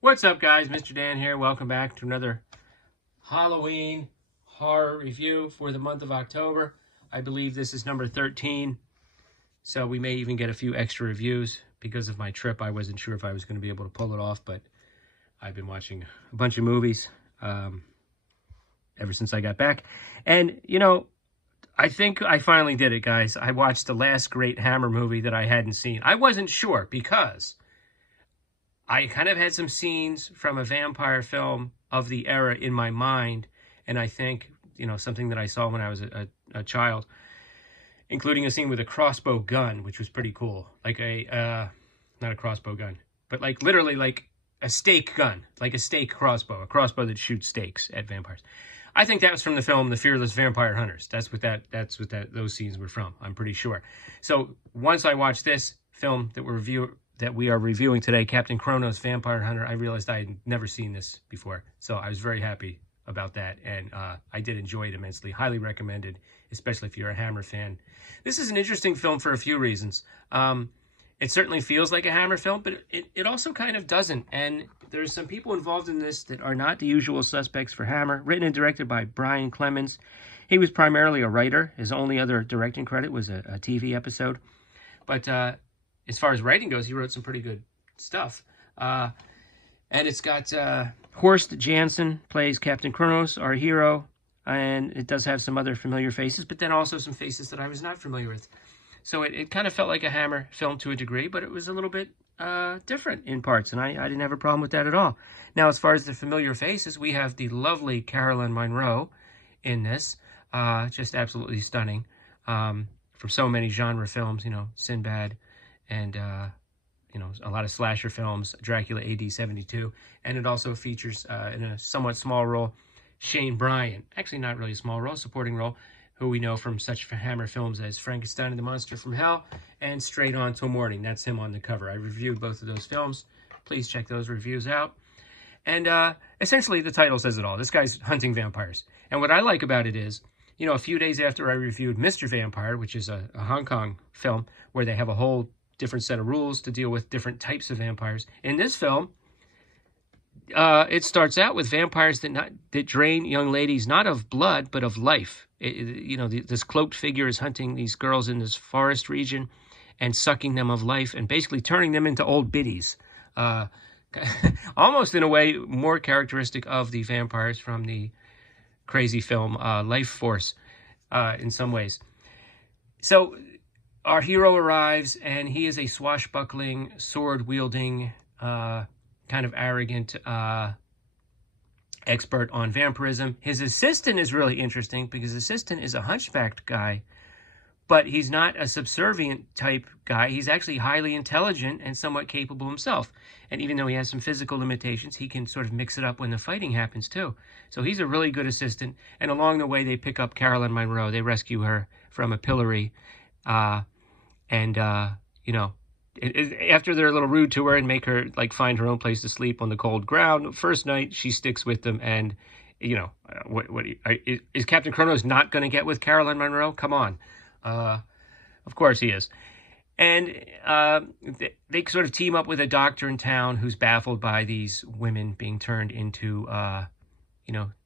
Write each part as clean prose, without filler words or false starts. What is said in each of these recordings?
What's up, guys? Mr. Dan here. Welcome back to another Halloween horror review for the month of October. I believe this is number 13, so we may even get a few extra reviews. Because of my trip, I wasn't sure if I was going to be able to pull it off, but I've been watching a bunch of movies ever since I got back. And, I think I finally did it, guys. I watched the last great Hammer movie that I hadn't seen. I wasn't sure because I kind of had some scenes from a vampire film of the era in my mind, and I think, something that I saw when I was a child, including a scene with a crossbow gun, which was pretty cool. Like not a crossbow gun, but like literally like a stake gun, like a stake crossbow, a crossbow that shoots stakes at vampires. I think that was from the film The Fearless Vampire Hunters. That's what those scenes were from, I'm pretty sure. So once I watched this film that we are reviewing today, Captain Kronos, Vampire Hunter, I realized I had never seen this before. So I was very happy about that, and I did enjoy it immensely. Highly recommended, especially if you're a Hammer fan. This is an interesting film for a few reasons. It certainly feels like a Hammer film, but it also kind of doesn't. And there's some people involved in this that are not the usual suspects for Hammer. Written and directed by Brian Clemens. He was primarily a writer. His only other directing credit was a TV episode. But as far as writing goes, he wrote some pretty good stuff. And it's got Horst Jansen plays Captain Kronos, our hero. And it does have some other familiar faces, but then also some faces that I was not familiar with. So it kind of felt like a Hammer film to a degree, but it was a little bit different in parts, and I didn't have a problem with that at all. Now, as far as the familiar faces, we have the lovely Caroline Munro in this, just absolutely stunning, from so many genre films, Sinbad, and a lot of slasher films, Dracula AD 72, and it also features in a somewhat small role Shane Bryan, actually not really a small role, supporting role, who we know from such Hammer films as Frankenstein and the Monster from Hell and Straight On Till Morning. That's him on the cover. I reviewed both of those films. Please check those reviews out. And essentially, the title says it all. This guy's hunting vampires. And what I like about it is, a few days after I reviewed Mr. Vampire, which is a Hong Kong film where they have a whole different set of rules to deal with different types of vampires. In this film, it starts out with vampires that drain young ladies not of blood but of life. This cloaked figure is hunting these girls in this forest region and sucking them of life and basically turning them into old biddies. Almost in a way more characteristic of the vampires from the crazy film Life Force in some ways. So our hero arrives, and he is a swashbuckling, sword-wielding, kind of arrogant expert on vampirism. His assistant is really interesting because his assistant is a hunchbacked guy, but he's not a subservient type guy. He's actually highly intelligent and somewhat capable himself. And even though he has some physical limitations, he can sort of mix it up when the fighting happens too. So he's a really good assistant. And along the way, they pick up Caroline Munro. They rescue her from a pillory. After they're a little rude to her and make her find her own place to sleep on the cold ground, first night she sticks with them, and is Captain Kronos not going to get with Caroline Munro? Come on, of course he is. And they sort of team up with a doctor in town who's baffled by these women being turned into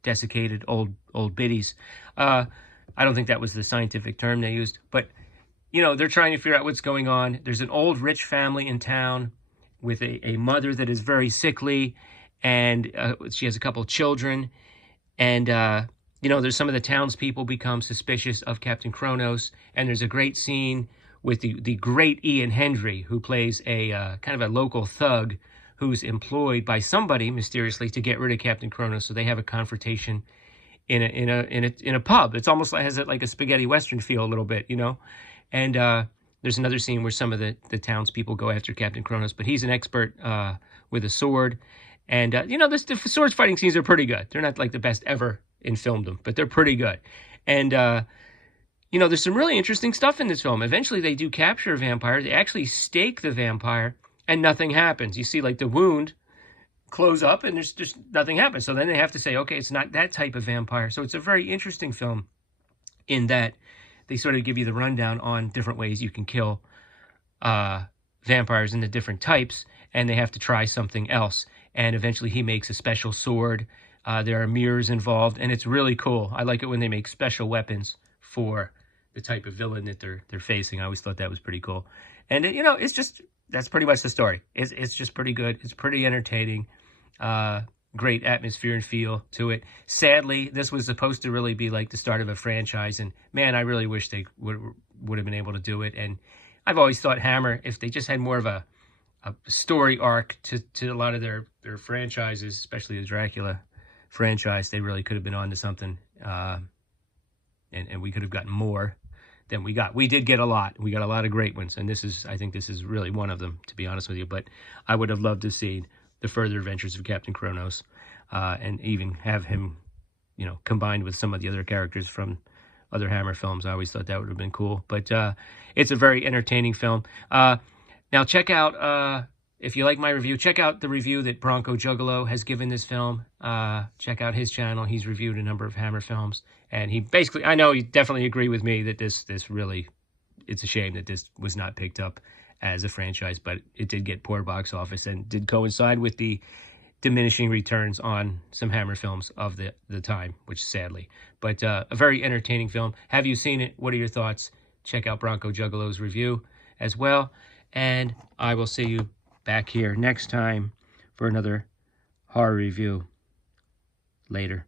desiccated old biddies. I don't think that was the scientific term they used, but they're trying to figure out what's going on. There's an old rich family in town with a mother that is very sickly, and she has a couple of children. And, there's some of the townspeople become suspicious of Captain Kronos. And there's a great scene with the great Ian Hendry, who plays a kind of a local thug who's employed by somebody mysteriously to get rid of Captain Kronos. So they have a confrontation in a pub. It's almost has like a spaghetti western feel a little bit, And there's another scene where some of the townspeople go after Captain Kronos, but he's an expert with a sword. And, the sword fighting scenes are pretty good. They're not like the best ever in filmdom, but they're pretty good. And, there's some really interesting stuff in this film. Eventually they do capture a vampire. They actually stake the vampire and nothing happens. You see the wound close up and there's just nothing happens. So then they have to say, okay, it's not that type of vampire. So it's a very interesting film in that they sort of give you the rundown on different ways you can kill vampires and the different types, and they have to try something else. and eventually he makes a special sword. There are mirrors involved, and it's really cool. I like it when they make special weapons for the type of villain that they're facing. I always thought that was pretty cool. And it's just, that's pretty much the story. It's just pretty good. It's pretty entertaining. Great atmosphere and feel to it. Sadly, this was supposed to really be like the start of a franchise, and man, I really wish they would have been able to do it. And I've always thought Hammer, if they just had more of a story arc to a lot of their franchises, especially the Dracula franchise, they really could have been onto something, and we could have gotten more than we got. We did get a lot. We got a lot of great ones, and I think this is really one of them, to be honest with you. But I would have loved to see the further adventures of Captain Kronos, and even have him, combined with some of the other characters from other Hammer films. I always thought that would have been cool. But it's a very entertaining film. Now check out, if you like my review, check out the review that Bronco Juggalo has given this film. Check out his channel. He's reviewed a number of Hammer films. And he basically, I know he definitely agreed with me that this really, it's a shame that this was not picked up as a franchise, but it did get poor box office and did coincide with the diminishing returns on some Hammer films of the time, which sadly. But a very entertaining film. Have you seen it? What are your thoughts? Check out Bronco Juggalo's review as well. And I will see you back here next time for another horror review. Later.